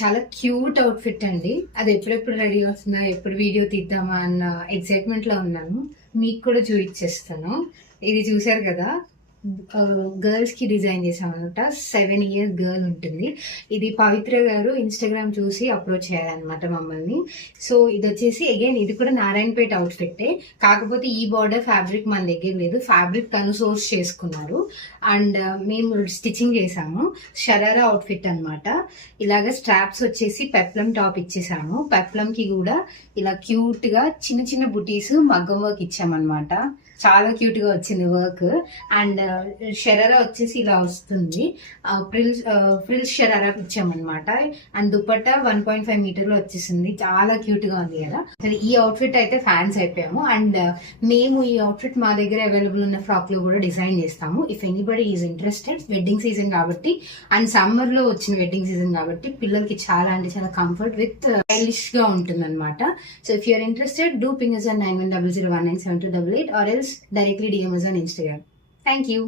చాలా cute outfit అండి. అది ఎప్పుడెప్పుడు రెడీ అవుతుందా, ఎప్పుడు వీడియో తీద్దామా అన్న ఎక్సైట్మెంట్ లో ఉన్నాను. మీకు కూడా చూపించేస్తాను. ఇది చూశారు కదా, గర్ల్స్ కి డిజైన్ చేసామన్నమాట. 7 years గర్ల్ ఉంటుంది. ఇది పవిత్ర గారు ఇన్స్టాగ్రామ్ చూసి అప్రోచ్ చేయాలన్నమాట మమ్మల్ని. సో ఇది వచ్చేసి అగైన్ ఇది కూడా నారాయణపేట అవుట్ఫిట్టే, కాకపోతే ఈ బార్డర్ ఫ్యాబ్రిక్ మన దగ్గర లేదు. ఫ్యాబ్రిక్ తను సోర్స్ చేసుకున్నారు అండ్ మేము స్టిచ్చింగ్ చేసాము. షరారా అవుట్ఫిట్ అనమాట. ఇలాగ స్ట్రాప్స్ వచ్చేసి పెప్లం టాప్ ఇచ్చేసాము. పెప్లం కి కూడా ఇలా క్యూట్ గా చిన్న చిన్న బుటీస్ మగ్గం వర్క్ ఇచ్చామన్నమాట. చాలా క్యూట్ గా వచ్చింది వర్క్. అండ్ షరారా వచ్చేసి ఇలా వస్తుంది. ఫ్రిల్స్ షరారా ఇచ్చామన్నమాట. అండ్ దుపట్టా 1.5 మీటర్లో వచ్చేసింది. చాలా క్యూట్ గా ఉంది కదా. అసలు ఈ అవుట్ఫిట్ అయితే ఫ్యాన్స్ అయిపోయాము. అండ్ మేము ఈ అవుట్ఫిట్ మా దగ్గర అవైలబుల్ ఉన్న ఫ్రాక్ లో కూడా డిజైన్ చేస్తాము. If anybody is interested, wedding season కాబట్టి అండ్ సమ్మర్ లో వచ్చిన వెడ్డింగ్ సీజన్ కాబట్టి పిల్లలకి చాలా అంటే చాలా కంఫర్ట్ విత్ స్టైలిష్ గా ఉంటుంది అనమాట. So if you're interested, do ping us on 9100197288 or else directly DM us on Instagram. Thank you.